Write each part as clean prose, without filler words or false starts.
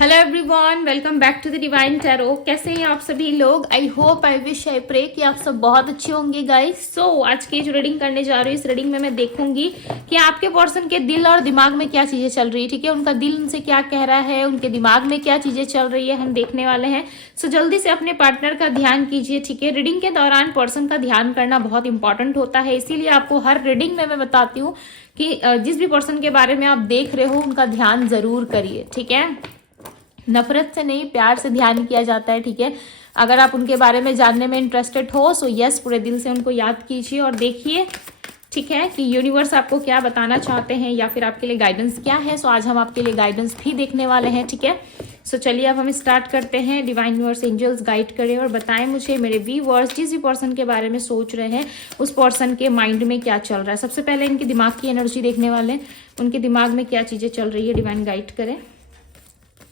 Hello everyone, welcome back to the divine tarot. कैसे हैं आप सभी लोग? I hope, I wish, I pray कि आप सब बहुत अच्छे होंगे गाइस। सो आज की जो रीडिंग करने जा रही हूँ, इस रीडिंग में मैं देखूंगी कि आपके पर्सन के दिल और दिमाग में क्या चीजें चल रही है। ठीक है, उनका दिल उनसे क्या कह रहा है, उनके दिमाग में क्या चीजें चल रही है, हम देखने वाले हैं। सो जल्दी से अपने पार्टनर का ध्यान कीजिए। ठीक है, रीडिंग के दौरान पर्सन का ध्यान करना बहुत इंपॉर्टेंट होता है, इसीलिए आपको हर रीडिंग में मैं बताती हूँ कि जिस भी पर्सन के बारे में आप देख रहे हो उनका ध्यान जरूर करिए। ठीक है, नफरत से नहीं, प्यार से ध्यान किया जाता है। ठीक है, अगर आप उनके बारे में जानने में इंटरेस्टेड हो सो यस, पूरे दिल से उनको याद कीजिए और देखिए। ठीक है, कि यूनिवर्स आपको क्या बताना चाहते हैं या फिर आपके लिए गाइडेंस क्या है। सो आज हम आपके लिए गाइडेंस भी देखने वाले हैं। ठीक है, सो चलिए अब हम स्टार्ट करते हैं। डिवाइन यूनिवर्स, एंजल्स गाइड करें और बताएं मुझे, मेरे व्यूअर्स जिस भी पर्सन के बारे में सोच रहे हैं उस पर्सन के माइंड में क्या चल रहा है। सबसे पहले इनके दिमाग की एनर्जी देखने वाले हैं, उनके दिमाग में क्या चीजें चल रही है। डिवाइन गाइड करें।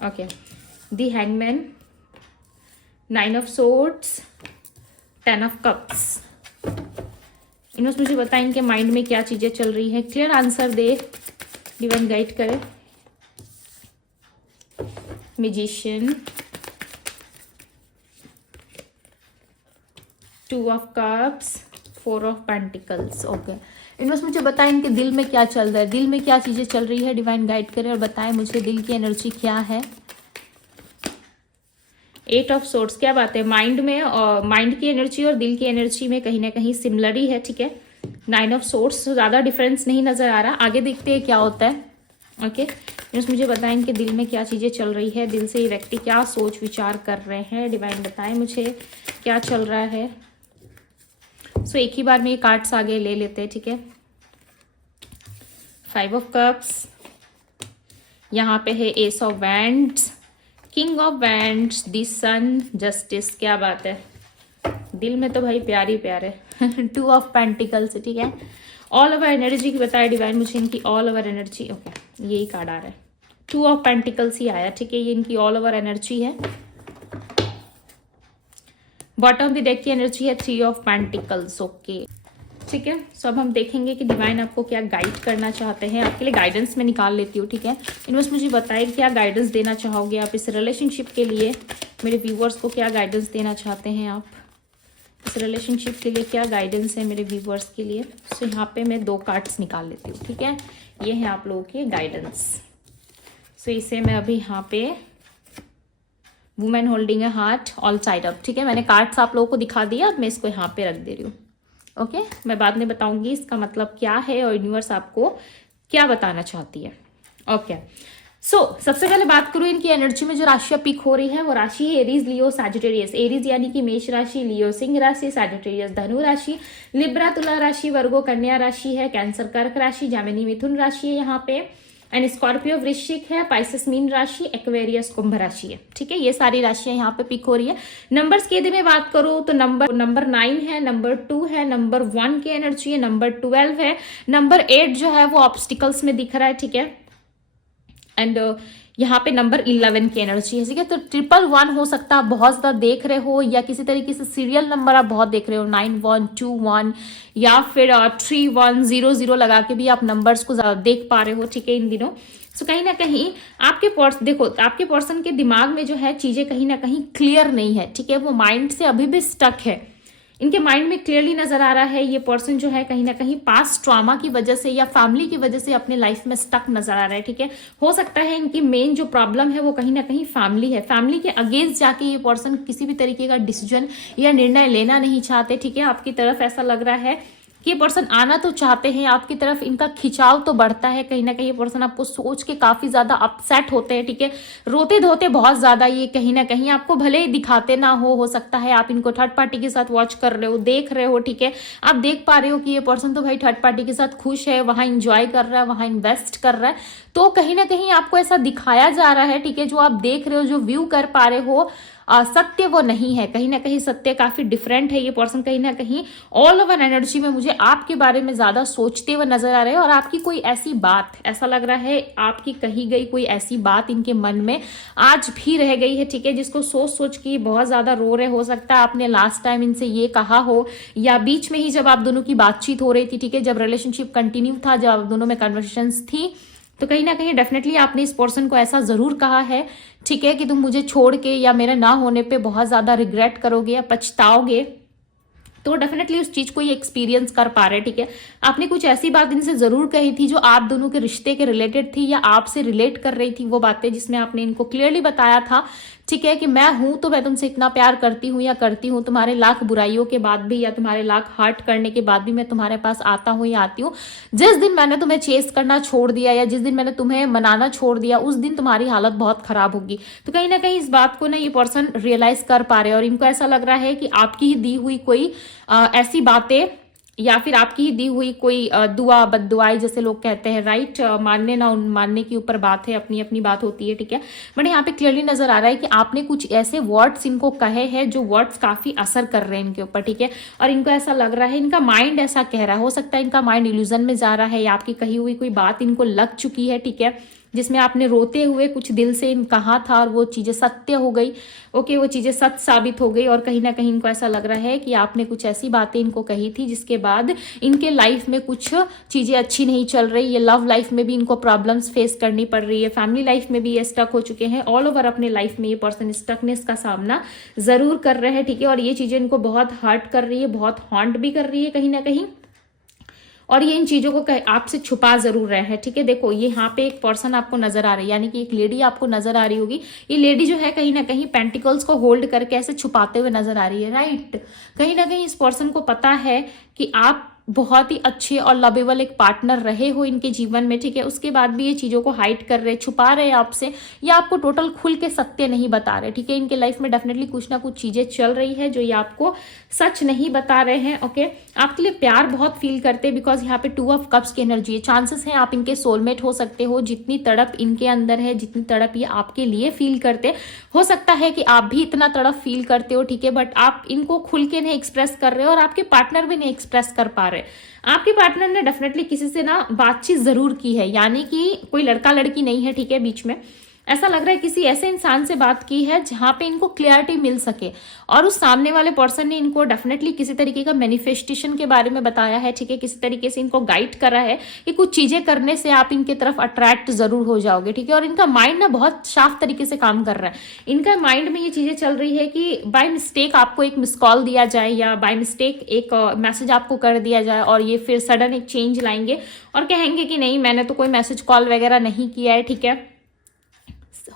Okay, the hangman, 9 of swords, 10 of cups. इन्होंने मुझे बताएं इनके माइंड में क्या चीजें चल रही है। क्लियर आंसर दे, डिवाइन गाइड करे। Magician, 2 of cups, 4 of pentacles. Okay, इन्होंने मुझे बताएं इनके दिल में क्या चल रहा है, दिल में क्या चीजें चल रही है। डिवाइन गाइड करें और बताएं मुझे दिल की एनर्जी क्या है। 8 ऑफ सोर्ड्स, क्या बात है, माइंड में और माइंड की एनर्जी और दिल की एनर्जी में कहीं ना कहीं सिमिलर ही है। ठीक है, 9 ऑफ सोर्ड्स, ज्यादा डिफरेंस नहीं नजर आ रहा। आगे देखते हैं क्या होता है। ओके, मुझे बताएं कि दिल में क्या चीजें चल रही है, दिल से ये व्यक्ति क्या सोच विचार कर रहे हैं। डिवाइन बताएं मुझे क्या चल रहा है। सो एक ही बार में ये कार्ड्स आगे ले लेते हैं। ठीक है, 5 ऑफ कप्स, यहाँ पे है ace of wands, king of wands, the sun, justice. क्या बात है, दिल में तो भाई प्यार ही प्यार है। 2 ऑफ पेंटिकल्स। ठीक है, ऑल ओवर एनर्जी की बताया डिवाइन मुझे इनकी ऑल ओवर एनर्जी। ओके, यही कार्ड आ रहा है, 2 ऑफ पेंटिकल्स ही आया। ठीक है, ये इनकी ऑल ओवर एनर्जी है। बॉटम ऑफ द डेक की एनर्जी है 3 ऑफ पेंटिकल्स। ओके, ठीक है, सो अब हम देखेंगे कि डिवाइन आपको क्या गाइड करना चाहते हैं। आपके लिए गाइडेंस में निकाल लेती हूँ। ठीक है, यूनिवर्स मुझे बताए क्या गाइडेंस देना चाहोगे आप इस रिलेशनशिप के लिए। मेरे व्यूवर्स को क्या गाइडेंस देना चाहते हैं आप इस रिलेशनशिप के लिए, क्या गाइडेंस है मेरे व्यूवर्स के लिए। सो यहाँ पे मैं 2 कार्ड्स निकाल लेती हूँ। ठीक है, ये है आप लोगों के गाइडेंस। सो इसे मैं अभी यहाँ पे वुमेन होल्डिंग ए हार्ट ऑल साइड अप। ठीक है, मैंने कार्ड्स आप लोगों को दिखा दिया, अब मैं इसको यहाँ पे रख दे रही हूँ। ओके, मैं बाद में बताऊंगी इसका मतलब क्या है और यूनिवर्स आपको क्या बताना चाहती है। ओके, सो सबसे पहले बात करूं इनकी एनर्जी में जो राशियां पिक हो रही है वो राशि है एरीज, लियो, सैजिटेरियस। एरीज यानी कि मेष राशि, लियो सिंह राशि, सैजिटेरियस धनु राशि, लिब्रा तुला राशि, वर्गो कन्या राशि है, कैंसर कर्क राशि, जामिनी मिथुन राशि है यहाँ पे, एंड स्कॉर्पियो वृश्चिक है, पाइसेस मीन राशि, एक्वेरियस कुंभ राशि है। ठीक है, ये सारी राशियां यहाँ पे पिक हो रही है। नंबर्स के यदि मैं बात करूं तो नंबर 9 है, नंबर 2 है, नंबर 1 की एनर्जी है, नंबर 12 है, नंबर 8 जो है वो ऑब्स्टिकल्स में दिख रहा है। ठीक है, एंड यहाँ पे नंबर 11 की एनर्जी है। ठीक है, तो 111 हो सकता है आप बहुत ज्यादा देख रहे हो, या किसी तरीके से सीरियल नंबर आप बहुत देख रहे हो, 9121 या फिर 3100 लगा के भी आप नंबर्स को ज्यादा देख पा रहे हो। ठीक है, इन दिनों सो कहीं ना कहीं आपके पर्सन के दिमाग में जो है चीजें कहीं ना कहीं क्लियर नहीं है। ठीक है, वो माइंड से अभी भी स्टक है। इनके माइंड में क्लियरली नजर आ रहा है ये पर्सन जो है कहीं ना कहीं पास्ट ट्रॉमा की वजह से या फैमिली की वजह से अपने लाइफ में स्टक नजर आ रहा है। ठीक है, हो सकता है इनकी मेन जो प्रॉब्लम है वो कहीं ना कहीं फैमिली है। फैमिली के अगेंस्ट जाके ये पर्सन किसी भी तरीके का डिसीजन या निर्णय लेना नहीं चाहते। ठीक है, आपकी तरफ ऐसा लग रहा है कि ये पर्सन आना तो चाहते हैं आपकी तरफ, इनका खिंचाव तो बढ़ता है। कहीं ना कहीं ये पर्सन आपको सोच के काफी ज्यादा अपसेट होते हैं। ठीक है, रोते धोते बहुत ज्यादा ये कहीं ना कहीं आपको भले ही दिखाते ना हो सकता है आप इनको थर्ड पार्टी के साथ वॉच कर रहे हो, देख रहे हो। ठीक है, आप देख पा रहे हो कि ये पर्सन तो भाई थर्ड पार्टी के साथ खुश है, वहां इंजॉय कर रहा है, वहां इन्वेस्ट कर रहा है। तो कहीं ना कहीं आपको ऐसा दिखाया जा रहा है। ठीक है, जो आप देख रहे हो, जो व्यू कर पा रहे हो, सत्य वो नहीं है। कहीं ना कहीं सत्य काफी डिफरेंट है। ये पर्सन कहीं ना कहीं ऑल ओवर एनर्जी में मुझे आपके बारे में ज्यादा सोचते हुए नजर आ रहे हैं, और आपकी कोई ऐसी बात, ऐसा लग रहा है आपकी कही गई कोई ऐसी बात इनके मन में आज भी रह गई है। ठीक है, जिसको सोच सोच के बहुत ज्यादा रो रहे। हो सकता है आपने लास्ट टाइम इनसे ये कहा हो, या बीच में ही जब आप दोनों की बातचीत हो रही थी, ठीक है, जब रिलेशनशिप कंटिन्यू था, जब दोनों में कन्वर्सेशंस थी, तो कहीं ना कहीं डेफिनेटली आपने इस पर्सन को ऐसा जरूर कहा है, ठीक है, कि तुम मुझे छोड़ के या मेरे ना होने पे बहुत ज्यादा रिग्रेट करोगे या पछताओगे। तो डेफिनेटली उस चीज को ये एक्सपीरियंस कर पा रहे, ठीक है। आपने कुछ ऐसी बात इनसे जरूर कही थी जो आप दोनों के रिश्ते के रिलेटेड थी या आपसे रिलेट कर रही थी वो बातें, जिसमें आपने इनको क्लियरली बताया था, ठीक है, कि मैं हूं तो मैं तुमसे इतना प्यार करती हूं या करती हूं, तुम्हारे लाख बुराइयों के बाद भी या तुम्हारे लाख हर्ट करने के बाद भी मैं तुम्हारे पास आता हूं या आती हूं। जिस दिन मैंने तुम्हें चेस करना छोड़ दिया या जिस दिन मैंने तुम्हें मनाना छोड़ दिया उस दिन तुम्हारी हालत बहुत खराब होगी। तो कहीं ना कहीं इस बात को ना ये पर्सन रियलाइज कर पा रहे हैं और इनको ऐसा लग रहा है कि आपकी ही दी हुई कोई ऐसी बातें या फिर आपकी ही दी हुई कोई दुआ बद्दुआई जैसे लोग कहते हैं, राइट, मानने ना मानने के ऊपर बात है, अपनी अपनी बात होती है, ठीक है। बट यहाँ पे क्लियरली नजर आ रहा है कि आपने कुछ ऐसे वर्ड्स इनको कहे हैं जो वर्ड्स काफी असर कर रहे हैं इनके ऊपर, ठीक है। और इनको ऐसा लग रहा है, इनका माइंड ऐसा कह रहा है, हो सकता है इनका माइंड इल्यूजन में जा रहा है या आपकी कही हुई कोई बात इनको लग चुकी है, ठीक है, जिसमें आपने रोते हुए कुछ दिल से कहा था और वो चीजें सत्य हो गई, ओके, वो चीजें सत्य साबित हो गई। और कहीं ना कहीं इनको ऐसा लग रहा है कि आपने कुछ ऐसी बातें इनको कही थी जिसके बाद इनके लाइफ में कुछ चीजें अच्छी नहीं चल रही, ये लव लाइफ में भी इनको प्रॉब्लम्स फेस करनी पड़ रही है, फैमिली लाइफ में भी ये स्टक हो चुके हैं, ऑल ओवर अपने लाइफ में ये पर्सन स्टकनेस का सामना जरूर कर रहे हैं, ठीक है। और ये चीजें इनको बहुत हर्ट कर रही है, बहुत हॉन्ट भी कर रही है कहीं ना कहीं, और ये इन चीजों को आपसे छुपा जरूर रहे हैं, ठीक है। देखो ये यहाँ पे एक पर्सन आपको नजर आ रही है, यानी कि एक लेडी आपको नजर आ रही होगी। ये लेडी जो है कहीं ना कहीं पेंटिकल्स को होल्ड करके ऐसे छुपाते हुए नजर आ रही है, राइट। कहीं ना कहीं इस पर्सन को पता है कि आप बहुत ही अच्छे और लवेबल एक पार्टनर रहे हो इनके जीवन में, ठीक है। उसके बाद भी ये चीजों को हाइड कर रहे, छुपा रहे आपसे, या आपको टोटल खुल के सत्य नहीं बता रहे, ठीक है। इनके लाइफ में डेफिनेटली कुछ ना कुछ चीजें चल रही है जो ये आपको सच नहीं बता रहे हैं, ओके। आपके लिए प्यार बहुत फील करते हैं बिकॉज यहाँ पे 2 ऑफ कप्स की एनर्जी है। चांसेस है आप इनके सोलमेट हो सकते हो। जितनी तड़प इनके अंदर है, जितनी तड़प ये आपके लिए फील करते, हो सकता है कि आप भी इतना तड़प फील करते हो, ठीक है, बट आप इनको खुल के नहीं एक्सप्रेस कर रहे हो और आपके पार्टनर भी नहीं एक्सप्रेस कर पा रहे। आपके पार्टनर ने डेफिनेटली किसी से ना बातचीत जरूर की है, यानी कि कोई लड़का लड़की नहीं है, ठीक है, बीच में ऐसा लग रहा है किसी ऐसे इंसान से बात की है जहां पे इनको क्लियरिटी मिल सके, और उस सामने वाले पर्सन ने इनको डेफिनेटली किसी तरीके का मैनिफेस्टेशन के बारे में बताया है, ठीक है, किसी तरीके से इनको गाइड करा है कि कुछ चीजें करने से आप इनके तरफ अट्रैक्ट जरूर हो जाओगे, ठीक है। और इनका माइंड ना बहुत साफ तरीके से काम कर रहा है। इनका माइंड में ये चीजें चल रही है कि बाय मिस्टेक आपको एक मिस कॉल दिया जाए या बाय मिस्टेक एक मैसेज आपको कर दिया जाए और ये फिर सडन एक चेंज लाएंगे और कहेंगे कि नहीं मैंने तो कोई मैसेज कॉल वगैरह नहीं किया है, ठीक है।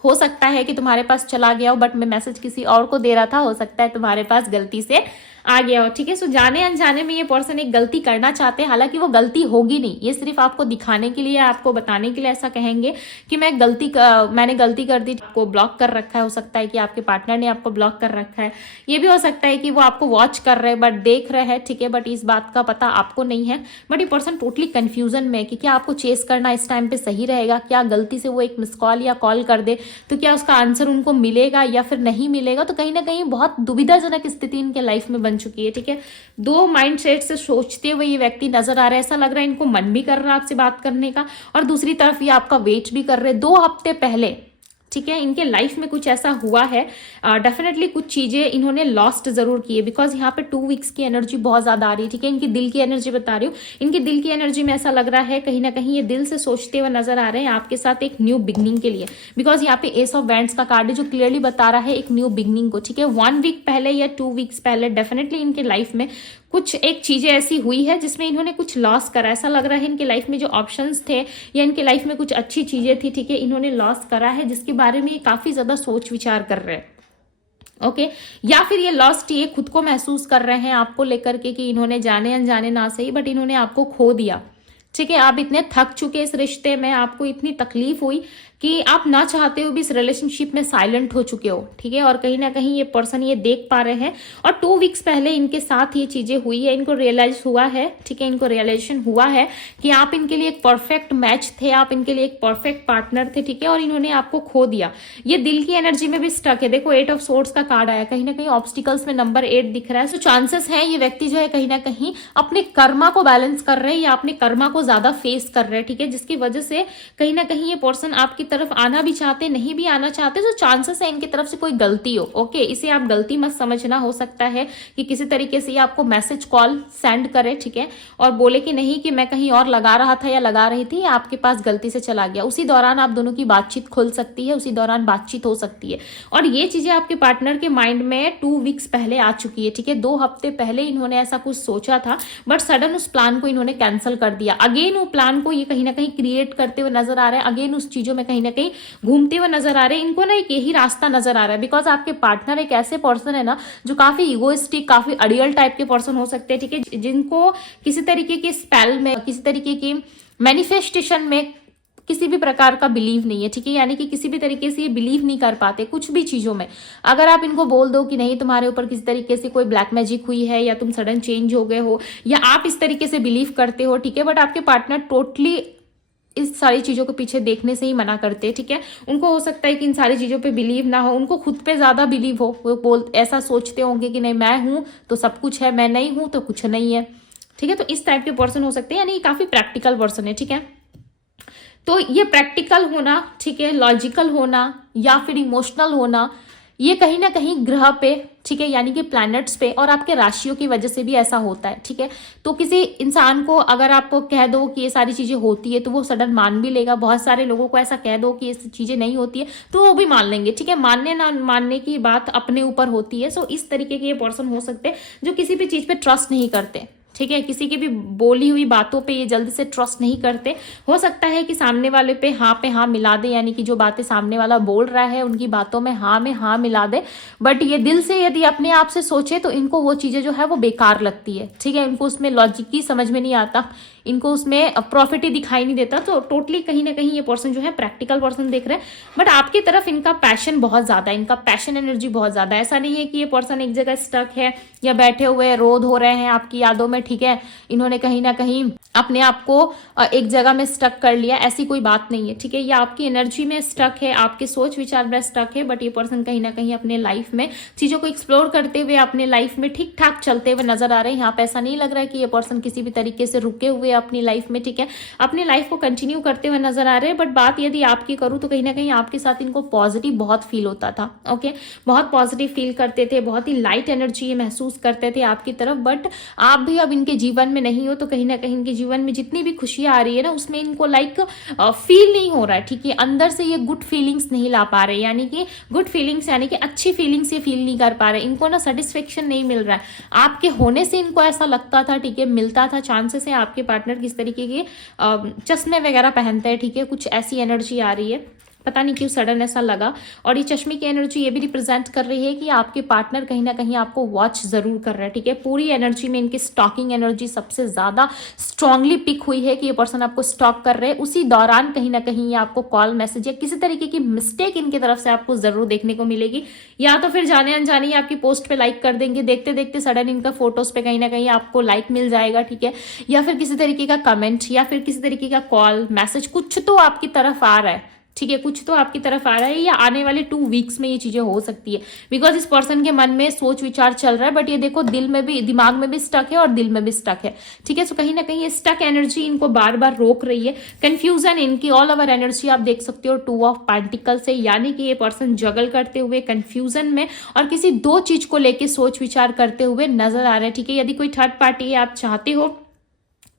हो सकता है कि तुम्हारे पास चला गया हो बट मैं मैसेज किसी और को दे रहा था, हो सकता है तुम्हारे पास गलती से आ गया हो, ठीक है। सो जाने अनजाने में ये पर्सन एक गलती करना चाहते हैं, हालांकि वो गलती होगी नहीं, ये सिर्फ आपको दिखाने के लिए, आपको बताने के लिए ऐसा कहेंगे कि मैंने गलती कर दी, आपको ब्लॉक कर रखा है। हो सकता है कि आपके पार्टनर ने आपको ब्लॉक कर रखा है, ये भी हो सकता है कि वो आपको वॉच कर रहे हैं बट देख रहे हैं, ठीक है, बट इस बात का पता आपको नहीं है। बट ये पर्सन टोटली कंफ्यूजन में कि क्या आपको चेस करना इस टाइम पे सही रहेगा, क्या गलती से वो एक मिस कॉल या कॉल कर दे तो क्या उसका आंसर उनको मिलेगा या फिर नहीं मिलेगा। तो कहीं ना कहीं बहुत दुविधाजनक स्थिति इनके लाइफ में बन चुकी है, ठीक है। 2 माइंडसेट से सोचते हुए ये व्यक्ति नजर आ रहा है, ऐसा लग रहा है इनको मन भी कर रहा है आपसे बात करने का और दूसरी तरफ ये आपका वेट भी कर रहे हैं 2 हफ्ते पहले, ठीक है। इनके लाइफ में कुछ ऐसा हुआ है, डेफिनेटली कुछ चीजें इन्होंने लॉस्ट जरूर की है बिकॉज यहाँ पे 2 वीक्स की एनर्जी बहुत ज्यादा आ रही है, ठीक है। इनकी दिल की एनर्जी बता रही हूँ, इनकी दिल की एनर्जी में ऐसा लग रहा है कहीं ना कहीं ये दिल से सोचते हुए नजर आ रहे हैं आपके साथ एक न्यू बिगनिंग के लिए, बिकॉज यहाँ पे एस ऑफ वैंड्स का कार्ड है जो क्लियरली बता रहा है एक न्यू बिगनिंग को, ठीक है। 1 वीक पहले या 2 वीक्स पहले डेफिनेटली इनके लाइफ में कुछ एक चीजें ऐसी हुई है जिसमें इन्होंने कुछ लॉस करा, ऐसा लग रहा है इनके लाइफ में जो ऑप्शंस थे या इनके लाइफ में कुछ अच्छी चीजें थी, ठीक है, इन्होंने लॉस करा है जिसके बारे में ये काफी ज्यादा सोच विचार कर रहे हैं, ओके। या फिर ये लॉस्ट ये खुद को महसूस कर रहे हैं आपको लेकर के कि इन्होंने जाने अनजाने ना सही बट इन्होंने आपको खो दिया, ठीक है। आप इतने थक चुके इस रिश्ते में, आपको इतनी तकलीफ हुई कि आप ना चाहते हुए भी इस रिलेशनशिप में साइलेंट हो चुके हो, ठीक है। और कहीं ना कहीं ये पर्सन ये देख पा रहे हैं और 2 वीक्स पहले इनके साथ ये चीजें हुई है, इनको रियलाइज हुआ है, ठीक है, इनको रियलाइजेशन हुआ है कि आप इनके लिए एक परफेक्ट मैच थे, आप इनके लिए एक परफेक्ट पार्टनर थे, ठीक है, और इन्होंने आपको खो दिया। ये दिल की एनर्जी में भी स्टक है, देखो 8 ऑफ सोर्ड्स का कार्ड आया, कहीं ना कहीं ऑब्स्टिकल्स में नंबर 8 दिख रहा है। सो चांसेस है ये व्यक्ति जो है कहीं ना कहीं अपने कर्मा को बैलेंस कर रहे हैं या अपने कर्मा को ज्यादा फेस कर रहे हैं, ठीक है, जिसकी वजह से कहीं ना कहीं ये पर्सन आपकी तरफ आना भी चाहते, नहीं भी आना चाहते, तो चांसेस है इनकी तरफ से कोई गलती हो। ओके, इसे आप गलती मत समझना। हो सकता है कि किसी तरीके से आपको मैसेज कॉल सेंड करे, ठीक है, और बोले कि नहीं कि मैं कहीं और लगा रहा था या लगा रही थी, आपके पास गलती से चला गया। उसी दौरान आप दोनों की बातचीत खुल सकती है, उसी दौरान बातचीत हो सकती है। और ये चीजें आपके पार्टनर के माइंड में 2 वीक्स पहले आ चुकी है, ठीक है। 2 हफ्ते पहले इन्होंने ऐसा कुछ सोचा था, बट सडन उस प्लान को इन्होंने कैंसिल कर दिया। अगेन वो प्लान को ये कहीं ना कहीं क्रिएट करते हुए नजर आ रहे हैं, अगेन उस चीजों में कहीं ना कहीं घूमते हुए नजर आ रहे हैं। इनको ना एक यही रास्ता नजर आ रहा है, बिकॉज आपके पार्टनर एक ऐसे पर्सन है ना जो काफी इगोइस्टिक, काफी अडियल टाइप के पर्सन हो सकते हैं, ठीक है, जिनको किसी तरीके के स्पेल में, किसी तरीके की मैनिफेस्टेशन में किसी भी प्रकार का बिलीव नहीं है, ठीक है, यानी कि किसी भी तरीके से ये बिलीव नहीं कर पाते कुछ भी चीजों में। अगर आप इनको बोल दो कि नहीं तुम्हारे ऊपर किसी तरीके से कोई ब्लैक मैजिक हुई है, या तुम सडन चेंज हो गए हो, या आप इस तरीके से बिलीव करते हो, ठीक है, बट आपके पार्टनर टोटली इस सारी चीजों के पीछे देखने से ही मना करते हैं, ठीक है। उनको हो सकता है कि इन सारी चीजों पे बिलीव ना हो, उनको खुद पे ज्यादा बिलीव हो, वो ऐसा सोचते होंगे कि नहीं मैं हूं तो सब कुछ है, मैं नहीं हूं तो कुछ नहीं है, ठीक है। तो इस टाइप के पर्सन हो सकते हैं, यानी काफी प्रैक्टिकल पर्सन है, ठीक है। तो ये प्रैक्टिकल होना, ठीक है, लॉजिकल होना या फिर इमोशनल होना, ये कहीं ना कहीं ग्रह पे, ठीक है, यानी कि प्लैनेट्स पे और आपके राशियों की वजह से भी ऐसा होता है, ठीक है। तो किसी इंसान को अगर आपको कह दो कि ये सारी चीजें होती है तो वो सडन मान भी लेगा। बहुत सारे लोगों को ऐसा कह दो कि ये चीजें नहीं होती है तो वो भी मान लेंगे, ठीक है। मानने ना मानने की बात अपने ऊपर होती है। सो इस तरीके के ये पर्सन हो सकते हैं जो किसी भी चीज पे ट्रस्ट नहीं करते, ठीक है, किसी की भी बोली हुई बातों पे ये जल्दी से ट्रस्ट नहीं करते। हो सकता है कि सामने वाले पे हाँ मिला दे, यानी कि जो बातें सामने वाला बोल रहा है उनकी बातों में हाँ मिला दे, बट ये दिल से यदि अपने आप से सोचे तो इनको वो चीजें जो है वो बेकार लगती है, ठीक है। इनको उसमें लॉजिक ही समझ में नहीं आता, इनको उसमें प्रॉफिट ही दिखाई नहीं देता। तो टोटली कहीं ना कहीं ये पर्सन जो है प्रैक्टिकल पर्सन देख रहे हैं, बट आपकी तरफ इनका पैशन बहुत ज्यादा है, इनका पैशन एनर्जी बहुत ज्यादा है। ऐसा नहीं है कि ये पर्सन एक जगह स्टक है या बैठे हुए रोध हो रहे हैं आपकी यादों में, ठीक है। इन्होंने कहीं ना कहीं अपने आप को एक जगह में स्टक कर लिया, ऐसी कोई बात नहीं है, ठीक है। ये आपकी एनर्जी में स्टक है, आपके सोच विचार में स्टक है, बट ये पर्सन कहीं ना कहीं अपने लाइफ में चीजों को एक्सप्लोर करते हुए अपने लाइफ में ठीक ठाक चलते हुए नजर आ रहे हैं। यहाँ पे ऐसा नहीं लग रहा है कि ये पर्सन किसी भी तरीके से रुके हुए अपनी लाइफ में, ठीक है, अपनी लाइफ को कंटिन्यू करते हुए नजर आ रहे हैं। बट बात यदि आपकी करूं तो कहीं ना कहीं आपके साथ इनको पॉजिटिव बहुत फील होता था, ओके, बहुत पॉजिटिव फील करते थे, बहुत ही लाइट एनर्जी ये महसूस करते थे आपकी तरफ। बट आप भी अब इनके जीवन में नहीं हो तो कहीं ना कहीं इनके जीवन में जितनी भी खुशियां आ रही है ना उसमें इनको लाइक फील नहीं हो रहा है, ठीक है। अंदर से ये गुड फीलिंग्स नहीं ला पा रहे, यानी कि गुड फीलिंग्स यानी कि अच्छी फीलिंग्स ये फील नहीं कर पा रहे, इनको ना सेटिस्फेक्शन नहीं मिल रहा है। आपके होने से इनको ऐसा लगता था, ठीक है, मिलता था। चांसेस है आपके पार्टनर किस तरीके के चश्मे वगैरह पहनते हैं, ठीक है, कुछ ऐसी एनर्जी आ रही है, पता नहीं क्यों सडन ऐसा लगा। और ये चश्मे की एनर्जी ये भी रिप्रेजेंट कर रही है कि आपके पार्टनर कहीं ना कहीं आपको वॉच जरूर कर रहा है, ठीक है। पूरी एनर्जी में इनकी स्टॉकिंग एनर्जी सबसे ज्यादा स्ट्रांगली पिक हुई है कि ये पर्सन आपको स्टॉक कर रहे हैं। उसी दौरान कहीं ना कहीं ये आपको कॉल मैसेज या किसी तरीके की मिस्टेक इनकी तरफ से आपको जरूर देखने को मिलेगी, या तो फिर जाने अनजाने आपकी पोस्ट पे लाइक कर देंगे, देखते देखते सडन इनका फोटोज पे कहीं ना कहीं आपको लाइक मिल जाएगा, ठीक है, या फिर किसी तरीके का कमेंट या फिर किसी तरीके का कॉल मैसेज, कुछ तो आपकी तरफ आ रहा है, ठीक है, कुछ तो आपकी तरफ आ रहा है। या आने वाले 2 वीक्स में ये चीजें हो सकती है, बिकॉज इस पर्सन के मन में सोच विचार चल रहा है, बट ये देखो दिल में भी, दिमाग में भी स्टक है और दिल में भी स्टक है, ठीक है। सो कहीं ना कहीं ये स्टक एनर्जी इनको बार बार रोक रही है। कंफ्यूजन इनकी ऑल ओवर एनर्जी आप देख सकते हो 2 ऑफ पेंटिकल से, यानी कि ये पर्सन जगल करते हुए कंफ्यूजन में और किसी 2 चीज को लेके सोच विचार करते हुए नजर आ रहे हैं, ठीक है। यदि कोई थर्ड पार्टी है, आप चाहते हो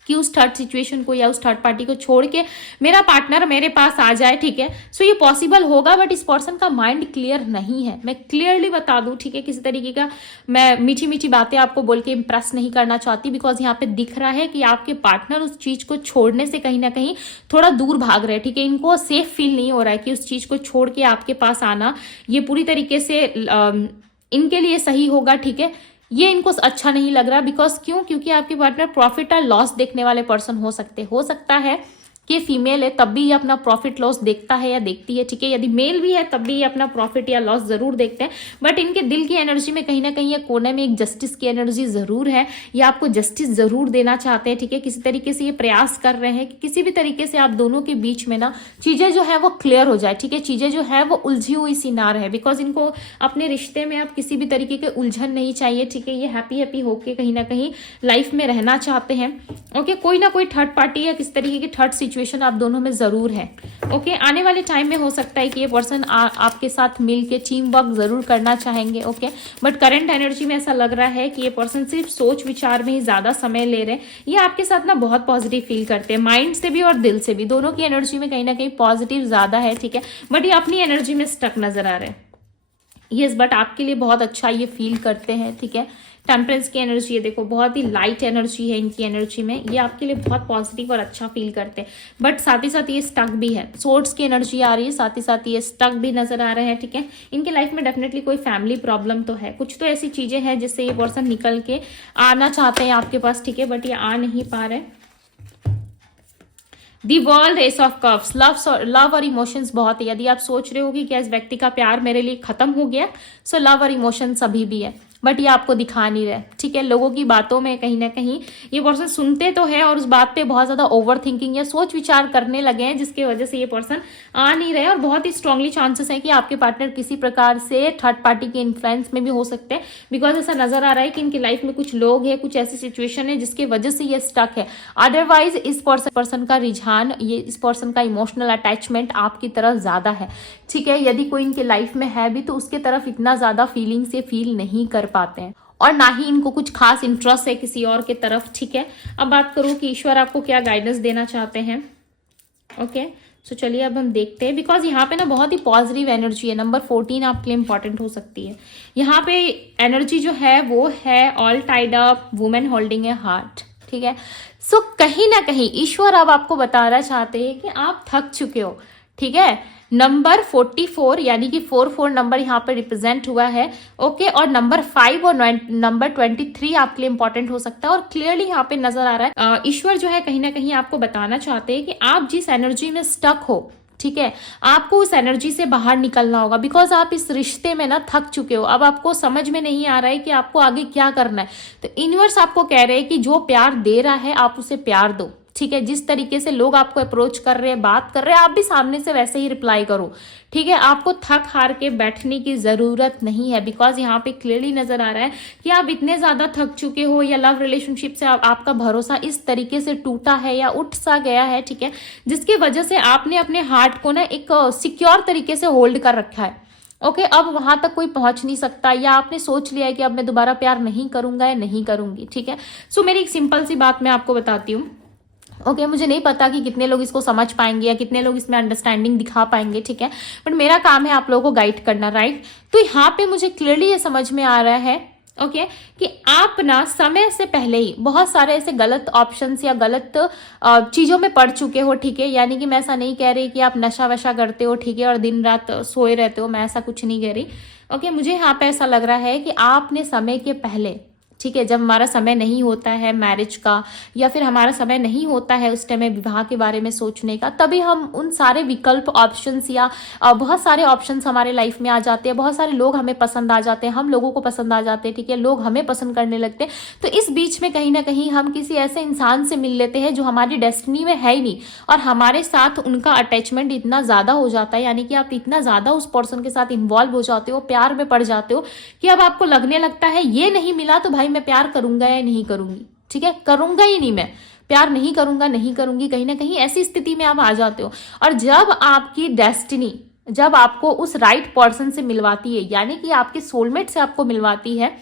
कि उस थर्ड सिचुएशन को या उस थर्ड पार्टी को छोड़ के मेरा पार्टनर मेरे पास आ जाए, ठीक है, सो ये पॉसिबल होगा, बट इस पर्सन का माइंड क्लियर नहीं है, मैं क्लियरली बता दूं, ठीक है। किसी तरीके का मैं मीठी मीठी बातें आपको बोल के इंप्रेस नहीं करना चाहती, बिकॉज यहाँ पे दिख रहा है कि आपके पार्टनर उस चीज को छोड़ने से कहीं ना कहीं थोड़ा दूर भाग रहे हैं, ठीक है। इनको सेफ फील नहीं हो रहा है कि उस चीज को छोड़ के आपके पास आना ये पूरी तरीके से इनके लिए सही होगा, ठीक है। ये इनको अच्छा नहीं लग रहा, बिकॉज क्योंकि आपके पार्टनर प्रॉफिट और लॉस देखने वाले पर्सन हो सकता है कि फीमेल है तब भी ये अपना प्रॉफिट लॉस देखता है या देखती है, ठीक है। यदि मेल भी है तब भी ये अपना प्रॉफिट या लॉस जरूर देखते हैं, बट इनके दिल की एनर्जी में कहीं ना कहीं ये कोने में एक जस्टिस की एनर्जी जरूर है, ये आपको जस्टिस जरूर देना चाहते हैं, ठीक है। किसी तरीके से ये प्रयास कर रहे हैं कि किसी भी तरीके से आप दोनों के बीच में ना चीजें जो है वो क्लियर हो जाए, ठीक है, चीजें जो है वो उलझी हुई सी ना रहे, बिकॉज इनको अपने रिश्ते में अब किसी भी तरीके के उलझन नहीं चाहिए, ठीक है। ये हैप्पी होके कहीं ना कहीं लाइफ में रहना चाहते हैं, ओके। कोई ना कोई थर्ड पार्टी या किसी तरीके की थर्ड सिचुएशन आप दोनों में जरूर है। ओके, आने वाले टाइम में हो सकता है कि ये पर्सन आपके साथ मिल के टीम वर्क जरूर करना चाहेंगे। ओके, बट करंट एनर्जी में ऐसा लग रहा है कि ये पर्सन सिर्फ सोच विचार में ही ज्यादा समय ले रहे हैं। ये आपके साथ ना बहुत पॉजिटिव फील करते हैं, माइंड से भी और दिल से भी, दोनों की एनर्जी में कहीं ना कहीं पॉजिटिव ज्यादा है। ठीक है, बट ये अपनी एनर्जी में स्टक नजर आ रहे हैं। यस, बट आपके लिए बहुत अच्छा ये फील करते हैं। ठीक है, टेम्परेंस की एनर्जी है, देखो बहुत ही लाइट एनर्जी है इनकी एनर्जी में, ये आपके लिए बहुत पॉजिटिव और अच्छा फील करते हैं। बट साथ ही साथ ये स्टक भी है, सोर्ट्स की एनर्जी आ रही है, साथ ही साथ ये स्टक भी नजर आ रहे हैं। ठीक है, इनके लाइफ में डेफिनेटली कोई फैमिली प्रॉब्लम तो है, कुछ तो ऐसी चीजें हैं जिससे ये पर्सन निकल के आना चाहते हैं आपके पास। ठीक है, बट ये आ नहीं पा रहे। The world, S of cups, love और इमोशंस बहुत है। यदि आप सोच रहे हो कि क्या इस व्यक्ति का प्यार मेरे लिए खत्म हो गया, सो लव और इमोशंस अभी भी है, बट ये आपको दिखा नहीं रहे। ठीक है, लोगों की बातों में कहीं ना कहीं ये पर्सन सुनते तो है और उस बात पे बहुत ज्यादा ओवर थिंकिंग या सोच विचार करने लगे हैं, जिसकी वजह से ये पर्सन आ नहीं रहे। और बहुत ही स्ट्रांगली चांसेस है कि आपके पार्टनर किसी प्रकार से थर्ड पार्टी के इन्फ्लुएंस में भी हो सकते हैं, बिकॉज ऐसा नजर आ रहा है कि इनकी लाइफ में कुछ लोग हैं, कुछ ऐसी सिचुएशन है जिसकी वजह से ये स्टक है। अदरवाइज इस पर्सन का रुझान, ये इस पर्सन का इमोशनल अटैचमेंट आपकी तरफ ज्यादा है। ठीक है, यदि कोई इनके लाइफ में है भी तो उसके तरफ इतना ज्यादा फीलिंग से फील नहीं कर पाते हैं, और ना ही इनको कुछ खास इंटरेस्ट है किसी और के तरफ। ठीक है, अब बात करूं कि ईश्वर आपको क्या गाइडेंस देना चाहते हैं। ओके, सो चलिए अब हम देखते हैं, बिकॉज यहाँ पे ना बहुत ही पॉजिटिव एनर्जी है। नंबर 14 आपके लिए इंपॉर्टेंट हो सकती है। यहाँ पे एनर्जी जो है वो है all tied up, women holding ए हार्ट। ठीक है, सो कहीं ना कहीं ईश्वर अब आपको बताना चाहते हैं कि आप थक चुके हो। ठीक है, नंबर 44 यानी कि 44 नंबर यहाँ पे रिप्रेजेंट हुआ है। ओके, और नंबर 5 और नंबर 23 आपके लिए इंपॉर्टेंट हो सकता है। और क्लियरली यहाँ पे नजर आ रहा है ईश्वर जो है कहीं ना कहीं आपको बताना चाहते हैं कि आप जिस एनर्जी में स्टक हो, ठीक है, आपको उस एनर्जी से बाहर निकलना होगा, बिकॉज आप इस रिश्ते में ना थक चुके हो। अब आपको समझ में नहीं आ रहा है कि आपको आगे क्या करना है। तो यूनिवर्स आपको कह रहे हैं कि जो प्यार दे रहा है आप उसे प्यार दो। ठीक है, जिस तरीके से लोग आपको अप्रोच कर रहे हैं, बात कर रहे हैं, आप भी सामने से वैसे ही रिप्लाई करो। ठीक है, आपको थक हार के बैठने की जरूरत नहीं है, बिकॉज यहाँ पे क्लियरली नजर आ रहा है कि आप इतने ज्यादा थक चुके हो या लव रिलेशनशिप से आपका भरोसा इस तरीके से टूटा है या उठ सा गया है। ठीक है, जिसकी वजह से आपने अपने हार्ट को ना एक सिक्योर तरीके से होल्ड कर रखा है। ओके, अब वहां तक कोई पहुंच नहीं सकता, या आपने सोच लिया है कि अब मैं दोबारा प्यार नहीं करूंगा या नहीं करूंगी। ठीक है, सो मेरी एक सिंपल सी बात मैं आपको बताती हूँ। ओके, मुझे नहीं पता कि कितने लोग इसको समझ पाएंगे या कितने लोग इसमें अंडरस्टैंडिंग दिखा पाएंगे। ठीक है, बट मेरा काम है आप लोगों को गाइड करना, राइट। तो यहाँ पे मुझे क्लियरली ये समझ में आ रहा है ओके कि आप ना समय से पहले ही बहुत सारे ऐसे गलत ऑप्शंस या गलत चीजों में पड़ चुके हो। ठीक है, यानी कि मैं ऐसा नहीं कह रही कि आप नशा वशा करते हो, ठीक है, और दिन रात सोए रहते हो, मैं ऐसा कुछ नहीं कह रही। ओके, मुझे यहाँ पे ऐसा लग रहा है कि आपने समय के पहले, ठीक है, जब हमारा समय नहीं होता है मैरिज का या फिर हमारा समय नहीं होता है उस टाइम में विवाह के बारे में सोचने का, तभी हम उन सारे विकल्प ऑप्शंस या बहुत सारे ऑप्शंस हमारे लाइफ में आ जाते हैं। बहुत सारे लोग हमें पसंद आ जाते हैं, हम लोगों को पसंद आ जाते हैं। ठीक है, लोग हमें पसंद करने लगते हैं। तो इस बीच में कहीं ना कहीं हम किसी ऐसे इंसान से मिल लेते हैं जो हमारी डेस्टिनी में है ही नहीं, और हमारे साथ उनका अटैचमेंट इतना ज्यादा हो जाता है, यानी कि आप इतना ज्यादा उस पर्सन के साथ इन्वॉल्व हो जाते हो, प्यार में पड़ जाते हो कि अब आपको लगने लगता है ये नहीं मिला तो भाई मैं प्यार करूंगा या नहीं करूंगी। ठीक है, करूंगा ही नहीं, मैं प्यार नहीं करूंगा, नहीं करूंगी। कहीं ना कहीं ऐसी स्थिति में आप आ जाते हो। और जब आपकी डेस्टिनी जब आपको उस राइट पर्सन से मिलवाती है, यानी कि आपके सोलमेट से आपको मिलवाती है,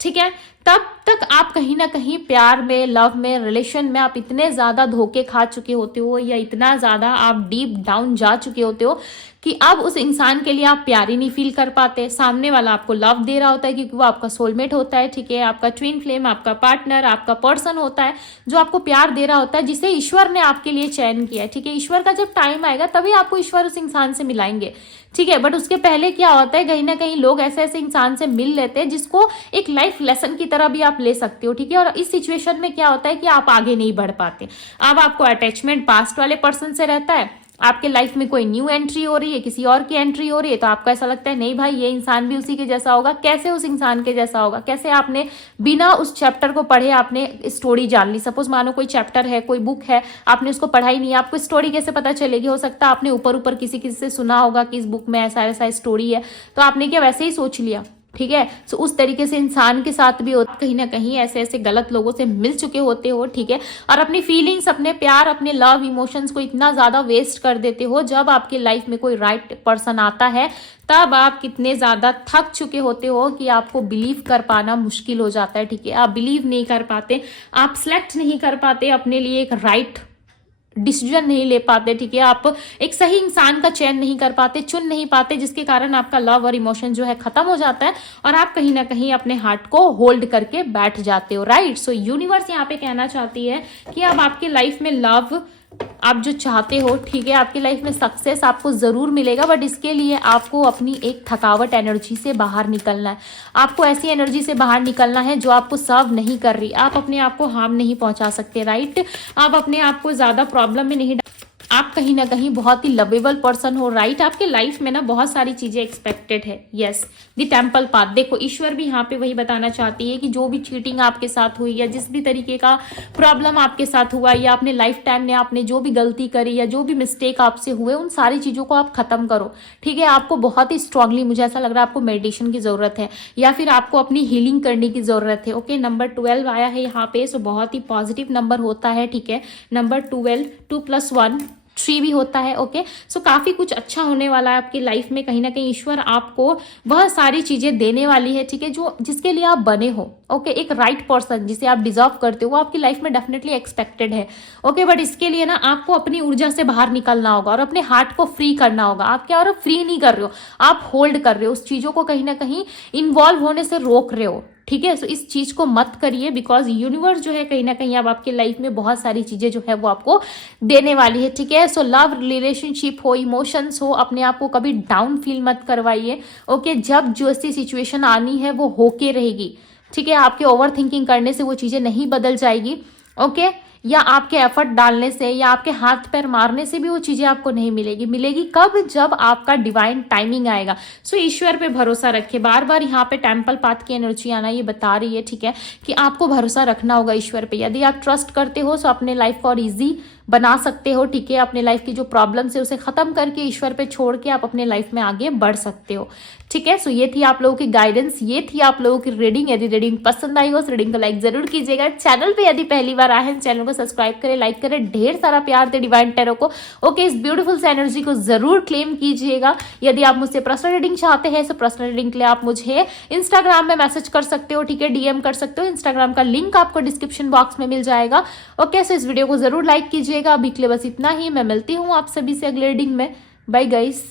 ठीक है, तब तक आप कहीं ना कहीं प्यार में, लव में, रिलेशन में आप इतने ज्यादा धोखे खा चुके होते हो या इतना ज्यादा आप डीप डाउन जा चुके होते हो कि अब उस इंसान के लिए आप प्यार ही नहीं फील कर पाते। सामने वाला आपको लव दे रहा होता है क्योंकि वो आपका सोलमेट होता है, ठीक है, आपका ट्विन फ्लेम, आपका पार्टनर, आपका पर्सन होता है जो आपको प्यार दे रहा होता है, जिसे ईश्वर ने आपके लिए चयन किया है। ठीक है, ईश्वर का जब टाइम आएगा तभी आपको ईश्वर उस इंसान से मिलाएंगे। ठीक है, बट उसके पहले क्या होता है, कहीं ना कहीं लोग ऐसे ऐसे इंसान से मिल लेते हैं जिसको एक लाइफ लेसन की तरह भी आप ले सकते हो। ठीक है, और इस सिचुएशन में क्या होता है कि आप आगे नहीं बढ़ पाते। अब आपको अटैचमेंट पास्ट वाले पर्सन से रहता है, आपके लाइफ में कोई न्यू एंट्री हो रही है, किसी और की एंट्री हो रही है, तो आपको ऐसा लगता है नहीं भाई ये इंसान भी उसी के जैसा होगा। कैसे उस इंसान के जैसा होगा? कैसे आपने बिना उस चैप्टर को पढ़े आपने स्टोरी जान ली। सपोज मानो कोई चैप्टर है, कोई बुक है, आपने उसको पढ़ा ही नहीं, आपको स्टोरी कैसे पता चलेगी? हो सकता है आपने ऊपर ऊपर किसी किसी से सुना होगा कि इस बुक में ऐसा ऐसा स्टोरी है, तो आपने क्या वैसे ही सोच लिया। ठीक है। सो उस तरीके से इंसान के साथ भी होता, कहीं ना कहीं ऐसे ऐसे गलत लोगों से मिल चुके होते हो, ठीक है, और अपनी फीलिंग्स, अपने प्यार, अपने लव, इमोशंस को इतना ज्यादा वेस्ट कर देते हो। जब आपकी लाइफ में कोई राइट पर्सन आता है तब आप कितने ज्यादा थक चुके होते हो कि आपको बिलीव कर पाना मुश्किल हो जाता है, ठीक है। आप बिलीव नहीं कर पाते, आप सेलेक्ट नहीं कर पाते अपने लिए एक राइट डिसीजन नहीं ले पाते, ठीक है। आप एक सही इंसान का चयन नहीं कर पाते, चुन नहीं पाते, जिसके कारण आपका लव और इमोशन जो है खत्म हो जाता है और आप कहीं ना कहीं अपने हार्ट को होल्ड करके बैठ जाते हो, राइट। सो यूनिवर्स यहाँ पे कहना चाहती है कि अब आपकी लाइफ में लव आप जो चाहते हो, ठीक है, आपकी लाइफ में सक्सेस आपको जरूर मिलेगा, बट इसके लिए आपको अपनी एक थकावट एनर्जी से बाहर निकलना है। आपको ऐसी एनर्जी से बाहर निकलना है जो आपको सर्व नहीं कर रही। आप अपने आप को हार्म नहीं पहुंचा सकते, राइट। आप अपने आप को ज्यादा प्रॉब्लम में नहीं, आप कहीं ना कहीं बहुत ही लवेबल पर्सन हो, राइट। आपके लाइफ में ना बहुत सारी चीजें एक्सपेक्टेड है, यस। द टेम्पल पाथ, देखो ईश्वर भी यहाँ पे वही बताना चाहती है कि जो भी चीटिंग आपके साथ हुई या जिस भी तरीके का प्रॉब्लम आपके साथ हुआ या अपने लाइफ टाइम में आपने जो भी गलती करी या जो भी मिस्टेक आपसे हुए, उन सारी चीजों को आप खत्म करो, ठीक है। आपको बहुत ही स्ट्रांगली, मुझे ऐसा लग रहा है आपको मेडिटेशन की जरूरत है या फिर आपको अपनी हीलिंग करने की जरूरत है, ओके। नंबर 12 आया है यहाँ पे, सो बहुत ही पॉजिटिव नंबर होता है, ठीक है। नंबर 12, 2 + 1 3 भी होता है, ओके। सो काफी कुछ अच्छा होने वाला है आपकी लाइफ में। कहीं ना कहीं ईश्वर आपको वह सारी चीजें देने वाली है, ठीक है, जो जिसके लिए आप बने हो, ओके। एक राइट पर्सन जिसे आप डिजर्व करते हो वो आपकी लाइफ में डेफिनेटली एक्सपेक्टेड है, ओके। बट इसके लिए ना आपको अपनी ऊर्जा से बाहर निकलना होगा और अपने हार्ट को फ्री करना होगा। आप क्या और फ्री नहीं कर रहे हो, आप होल्ड कर रहे हो, उस चीजों को कहीं ना कहीं इन्वॉल्व होने से रोक रहे हो, ठीक है। सो इस चीज को मत करिए, बिकॉज यूनिवर्स जो है कहीं ना कहीं अब आपकी लाइफ में बहुत सारी चीजें जो है वो आपको देने वाली है, ठीक है। सो लव रिलेशनशिप हो, इमोशंस हो, अपने आप को कभी डाउन फील मत करवाइए, ओके। जब जो ऐसी सिचुएशन आनी है वो होके रहेगी, ठीक है। आपके ओवर थिंकिंग करने से वो चीजें नहीं बदल जाएगी, ओके, या आपके एफर्ट डालने से या आपके हाथ पैर मारने से भी वो चीजें आपको नहीं मिलेगी। मिलेगी कब? जब आपका डिवाइन टाइमिंग आएगा। सो ईश्वर पे भरोसा रखिए। बार बार यहाँ पे टेम्पल पाथ की एनर्जी आना ये बता रही है, ठीक है, कि आपको भरोसा रखना होगा ईश्वर पे। यदि आप ट्रस्ट करते हो तो अपने लाइफ को और ईजी बना सकते हो, ठीक है। अपने लाइफ की जो प्रॉब्लम्स है उसे खत्म करके ईश्वर पे छोड़ के आप अपने लाइफ में आगे बढ़ सकते हो, ठीक है। सो ये थी आप लोगों की गाइडेंस, ये थी आप लोगों की रीडिंग। यदि रीडिंग पसंद आई हो तो रीडिंग को लाइक जरूर कीजिएगा। चैनल पे यदि पहली बार आए हैं चैनल को सब्सक्राइब करें, लाइक करें, ढेर सारा प्यार दे डिवाइन टैरो को, ओके। इस ब्यूटीफुल से एनर्जी को जरूर क्लेम कीजिएगा। यदि आप मुझसे पर्सनल रीडिंग चाहते हैं तो पर्सनल रीडिंग के लिए आप मुझे इंस्टाग्राम में मैसेज कर सकते हो, ठीक है, डीएम कर सकते हो। इंस्टाग्राम का लिंक आपको डिस्क्रिप्शन बॉक्स में मिल जाएगा, ओके। सो इस वीडियो को जरूर लाइक कीजिएगा। अभी के लिए बस इतना ही। मैं मिलती हूँ आप सभी से अगले रीडिंग में। Bye guys.